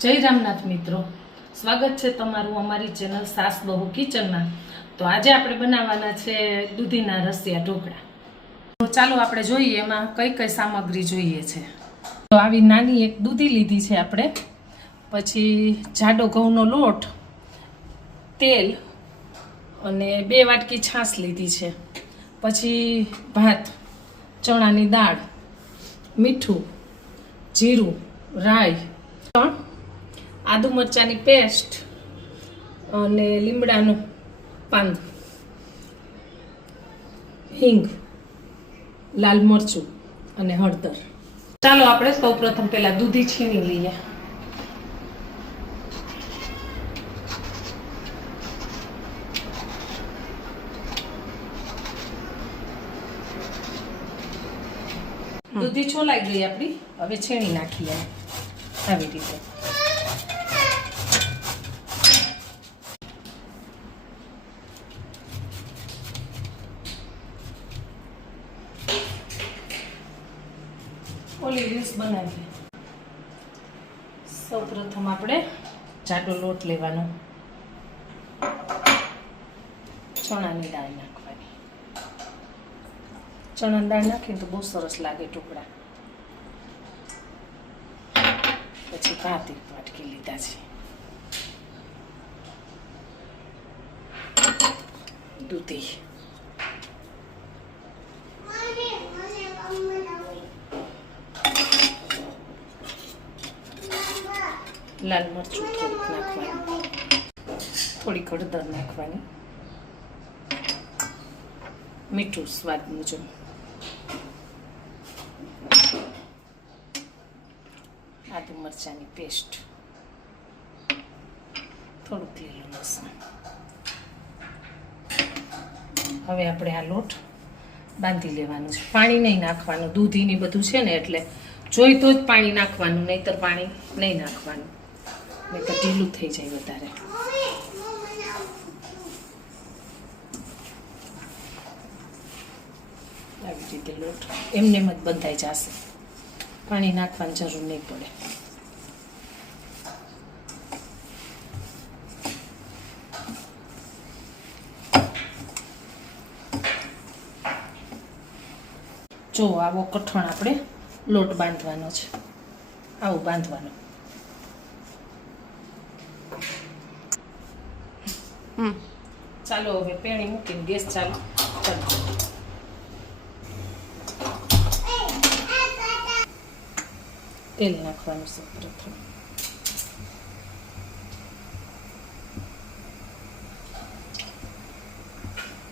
જય રામનાથ મિત્રો, સ્વાગત છે તમારું અમારી ચેનલ સાસ બહુ કિચનમાં। તો આજે આપણે બનાવવાના છે દૂધીના રસિયા ઢોકળા। તો ચાલો આપણે જોઈએ એમાં કઈ કઈ સામગ્રી જોઈએ છે। તો આવી નાની એક દૂધી લીધી છે આપણે, પછી જાડો ઘઉંનો લોટ, તેલ અને 2 વાટકી છાશ લીધી છે, પછી ભાત, ચણાની દાળ, મીઠું, જીરું, રાઈ, આદુ મરચાંની પેસ્ટ અને લીમડાનું પાન, હિંગ, લાલ મરચું અને હળદર। ચાલો આપણે સૌપ્રથમ પહેલા દૂધી છીણી લઈએ। દૂધી છોલાઈ ગઈ આપણી, હવે છીણી નાખીએ આવી રીતે। ઓલી રીલ્સ બનાવીએ। સૌપ્રથમ આપણે જાડો લોટ લેવાનો, ચણાની દાળ નાખવાની। ચણાની દાળ નાખીને તો બહુ સરસ લાગે ઢોકળા। પછી ભાત 1 વાટકી લીધા છે, દૂધી, લાલ મરચું થોડુંક નાખવાનું, થોડીક હળદર નાખવાની, મીઠું સ્વાદ મુજબ, આદુ મરચાંની પેસ્ટ, થોડુંક લીલું લસણ। હવે આપણે આ લોટ બાંધી લેવાનું છે, પાણી નહીં નાખવાનું, દૂધીની બધું છે ને એટલે જોઈ તો જ પાણી નાખવાનું, નહીંતર પાણી નહીં નાખવાનું, નહીં તો ઢીલું થઈ જાય વધારે। આવી રીતે લોટ એમને એમ જ બંધાઈ જશે, પાણી નાખવાની જરૂર નહીં પડે। જો આવો કઠણ આપણે લોટ બાંધવાનો છે, આવું બાંધવાનો। ચાલો હવે પેણી મૂકીને ગેસ ચાલુ કરી, તેલ નાખવાનું છે પ્રથમ,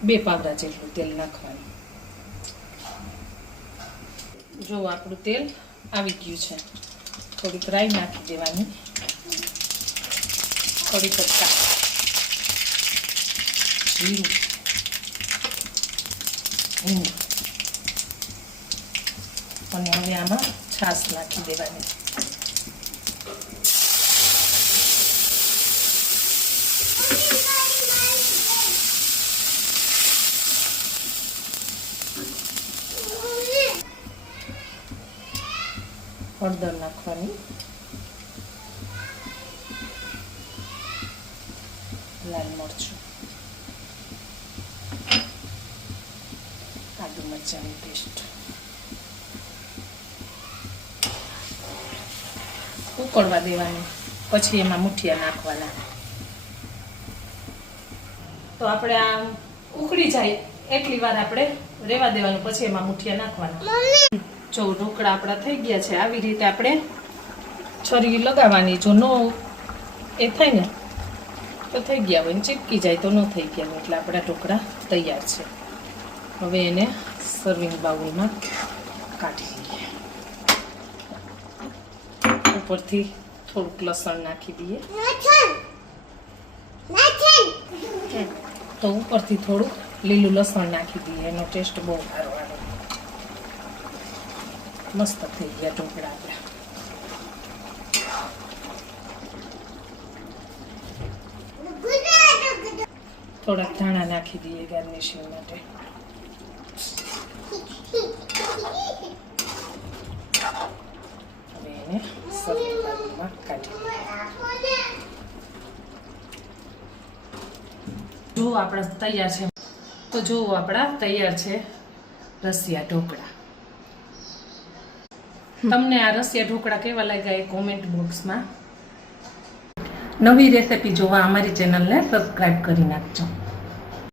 બે પાવડા જેટલું તેલ નાખવાનું। જો આપણું તેલ આવી ગયું છે, થોડીક રાઈ નાખી દેવાની, કડી પત્તા, જીરું, હિંગ, અને હવે આમાં છાશ નાખી દેવાની। હળદર નાખવાની, લાલ મરચું, આદુ મરચાંની પેસ્ટ, ઉકળવા દેવાની, પછી એમાં મુઠિયા નાખવાના। તો આપણે આ ઉકળી જાય એટલી વાર આપણે રેવા દેવાનું, પછી એમાં મુઠિયા નાખવાના। જો ઢોકળા આપણા થઈ ગયા છે, આવી રીતે આપણે છરી લગાવવાની, જો નો એ થાય ને તો થઈ ગયા હોય, ચીપકી જાય તો ન થઈ ગયા હોય, એટલે આપણા ઢોકળા તૈયાર છે। હવે એને સર્વિંગ બાઉલમાં કાઢી લઈએ, ઉપરથી થોડુંક લસણ નાખી દઈએ, તો ઉપરથી થોડુંક લીલું લસણ નાખી દઈએ, એનો ટેસ્ટ બહુ સારો આવે। મસ્ત થઈ ગયા ઢોકળા આપણા। થોડાક ધાણા નાખી દઈએ ગાર્નિશિંગ માટે। હવે એને સર્વિંગ બાઉલમાં કાઢી લઈએ। જુઓ આપણા તૈયાર છે. તો જુઓ આપણા તૈયાર છે રસિયા ઢોકળા. તમને આ રસિયા ઢોકળા કેવા લાગ્યા એ કોમેન્ટ બોક્સમાં. નવી રેસીપી જોવા અમારી ચેનલને સબસ્ક્રાઈબ કરી નાખજો.